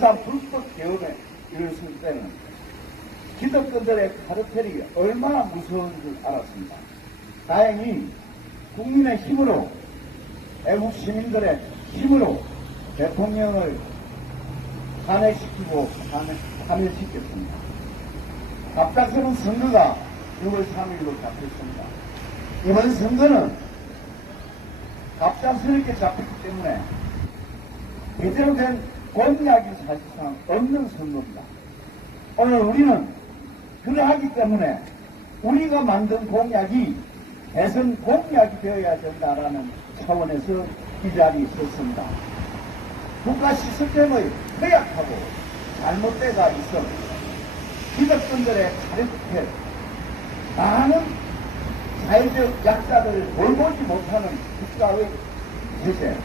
군사 불법 개헌에 이르렀을 때는 기득권들의 카르텔이 얼마나 무서운 줄 알았습니다. 다행히 국민의 힘으로, 애국 시민들의 힘으로 대통령을 탄핵시키고 탄핵시켰습니다. 갑작스러운 선거가 6월 3일로 잡혔습니다. 이번 선거는 갑작스럽게 잡혔기 때문에 제대로 된 공약이 사실상 없는 선거입니다. 오늘 우리는 그러하기 때문에 우리가 만든 공약이 대선 공약이 되어야 된다라는 차원에서 이 자리에 섰습니다. 국가 시스템의 허약하고 잘못되가 있어 기득권들의 카르텔, 많은 사회적 약자를 돌보지 못하는 국가의 제재,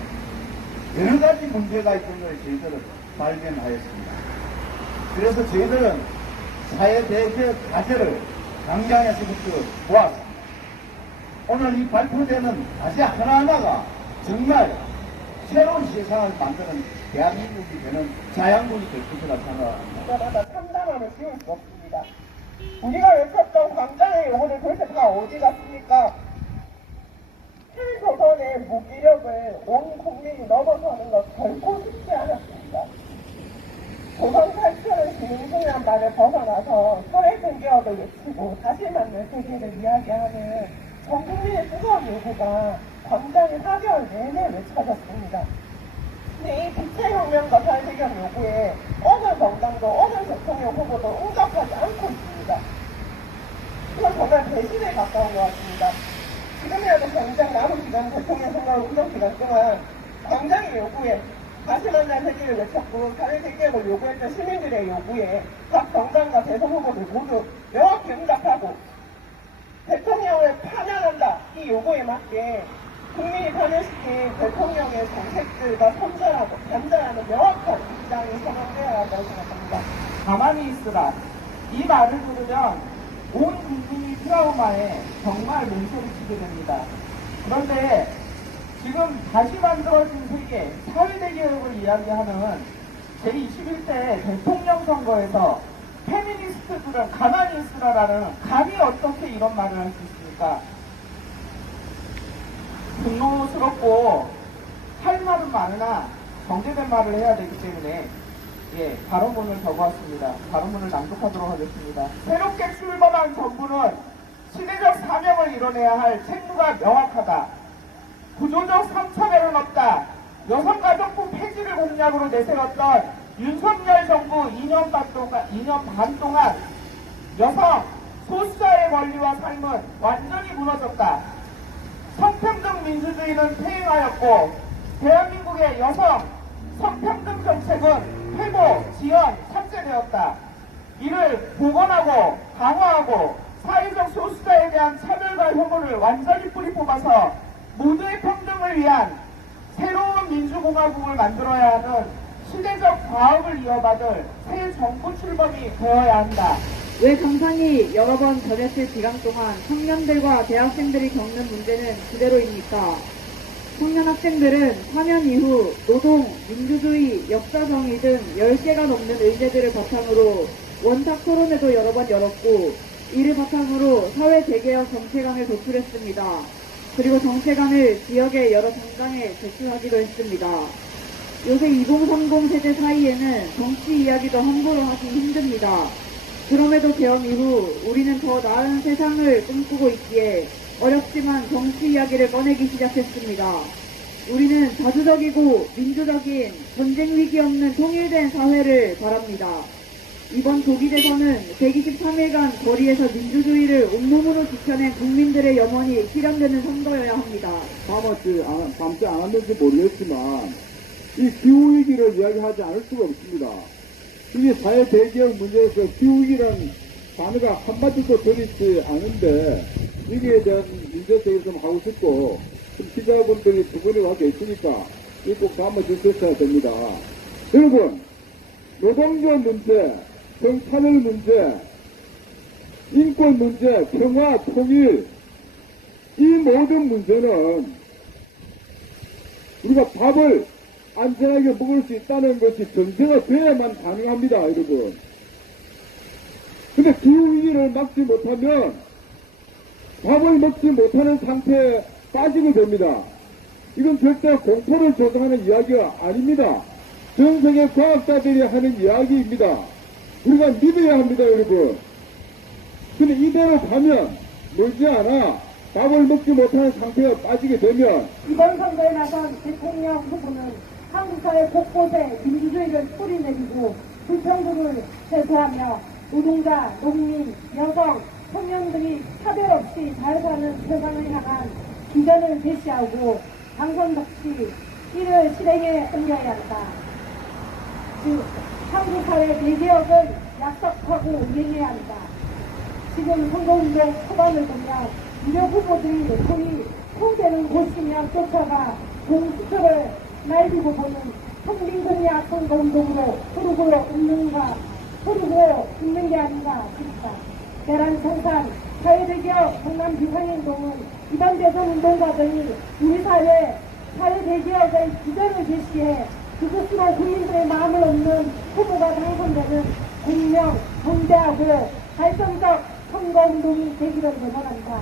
여러 가지 문제가 있는 걸 저희들은 발견하였습니다. 그래서 저희들은 사회대개혁 과제를 강장에서부터 보았습니다. 오늘 이 발표되는 과제 하나하나가 정말 새로운 세상을 만드는 대한민국이 되는 자양분이 될 것이라 생각합니다. 그러다 참담함을 띄울 수 없습니다. 우리가 외쳤던 광장의 요구들 도대체 다 어디 갔습니까? 탈조선의 무기력을 온 국민이 넘어서는 것 결코 쉽지 않았습니다. 조선 탈출은 진흥중이란 말을 벗어나서 사회 대개혁을 외치고 다시 만날 세계를 이야기하는 전 국민의 뜨거운 요구가 광장에 4개월 내내 외쳐졌습니다. 근데 이 빛의혁명과 사회대결 요구에 어느 정당도 어느 대통령 후보도 응답하지 않고 있습니다. 이건 정말 배신에 가까운 것 같습니다. 지금이라도 당장 남은 기간 대통령 선거 운동 기간 동안 광장의 요구에 다시 만날 세계를 외쳤고 사회대결을 요구했던 시민들의 요구에 각 정당과 대선 후보들 모두 명확히 응답하고 대통령을 파면한다 이 요구에 맞게 국민이 파면시킨 대통령의 정책들과 손절하고 단절하는 명확한 입장이 선언되어야 한다고 생각합니다. 가만히 있으라. 이 말을 들으면 온 국민이 트라우마에 정말 몸소리치게 됩니다. 그런데 지금 다시 만들어진 세계 사회대개혁을 이야기하는 제21대 대통령 선거에서 페미니스트들은 가만히 있으라라는 감히 어떻게 이런 말을 할 수 있습니까? 분노스럽고 할 말은 많으나 정제된 말을 해야 되기 때문에 발언문을 적어왔습니다. 발언문을 낭독하도록 하겠습니다. 새롭게 출범한 정부는 시대적 사명을 이뤄내야 할 책무가 명확하다. 구조적 삼차별은 없다. 여성가족부 폐지를 공약으로 내세웠던 윤석열 정부 2년 반 동안 여성, 소수자의 권리와 삶은 완전히 무너졌다. 성평등 민주주의는 퇴행하였고 대한민국의 여성 성평등 정책은 회복, 지연, 삭제되었다. 이를 복원하고 강화하고 사회적 소수자에 대한 차별과 혐오를 완전히 뿌리 뽑아서 모두의 평등을 위한 새로운 민주공화국을 만들어야 하는 시대적 과업을 이어받을 새 정부 출범이 되어야 한다. 왜 강산이 여러 번 전했을 기간 동안 청년들과 대학생들이 겪는 문제는 그대로입니까? 청년 학생들은 파면 이후 노동, 민주주의, 역사정의 등 10개가 넘는 의제들을 바탕으로 원탁 토론회도 여러 번 열었고 이를 바탕으로 사회재개혁 정체강을 도출했습니다. 그리고 정체강을 지역의 여러 당장에 제출하기도 했습니다. 요새 2030 세대 사이에는 정치 이야기도 함부로 하기 힘듭니다. 그럼에도 개헌 이후 우리는 더 나은 세상을 꿈꾸고 있기에 어렵지만 정치 이야기를 꺼내기 시작했습니다. 우리는 자주적이고 민주적인 전쟁 위기 없는 통일된 사회를 바랍니다. 이번 조기대선은 123일간 거리에서 민주주의를 온몸으로 지켜낸 국민들의 염원이 실현되는 선거여야 합니다. 담지 않았는지 모르겠지만 이 기후위기를 이야기하지 않을 수가 없습니다. 이게 사회대개혁 문제에서 기후위기라는 단어가 한마디도 들어있지 않은데 여기에 대한 문제제기를 좀 하고 싶고 기자분들이 두 분이 와 계시니까 이거 꼭 담아 주셨어야 됩니다. 여러분, 노동조 문제, 정파널 문제, 인권 문제, 평화, 통일 이 모든 문제는 우리가 답을 안전하게 먹을 수 있다는 것이 정상화돼야만 가능합니다, 여러분. 근데 기후위기를 막지 못하면 밥을 먹지 못하는 상태에 빠지게 됩니다. 이건 절대 공포를 조성하는 이야기가 아닙니다. 전 세계 과학자들이 하는 이야기입니다. 우리가 믿어야 합니다, 여러분. 근데 이대로 가면 멀지 않아 밥을 먹지 못하는 상태에 빠지게 되면 이번 선거에 나선 대통령 후보는 한국 사회 곳곳에 민주주의를 뿌리내리고 불평등을 해소하며 노동자, 농민, 여성, 청년들이 차별 없이 잘 사는 세상을 향한 비전을 제시하고 당선덕시 이를 실행에 옮겨야 한다. 즉, 한국 사회 대개혁을 약속하고 이행해야 한다. 지금 선거운동 초반을 보면 유력 후보들이 소위 손대는 곳이면 쫓아가 공수처를 날리고서는 선민공약 선거운동으로 흐르고 있는 게 아닌가 싶다. 계란 생산, 사회대기업, 경남 비상행동은 이번 대선 운동 과정이 우리 사회대기업의 비전을 제시해 그것으로 국민들의 마음을 얻는 후보가 당선되는 공명, 정대하고 발전적 선거운동이 되기를 원한다.